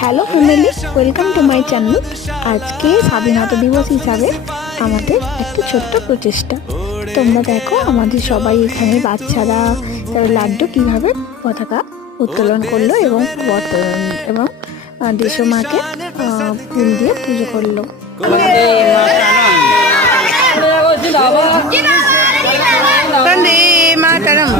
Hello family, welcome to my channel. আজকে স্বাধীনতা দিবস হিসাবে আমাদের একটা ছোট্ট প্রচেষ্টা। তোমরা দেখো আমাদের সবাই এখানে বাচ্চারা তারা লাড্ডু কীভাবে পতাকা উত্তোলন করলো এবং দেশমাকে ফুল দিয়ে পুজো করলো। বন্দে মাতরম।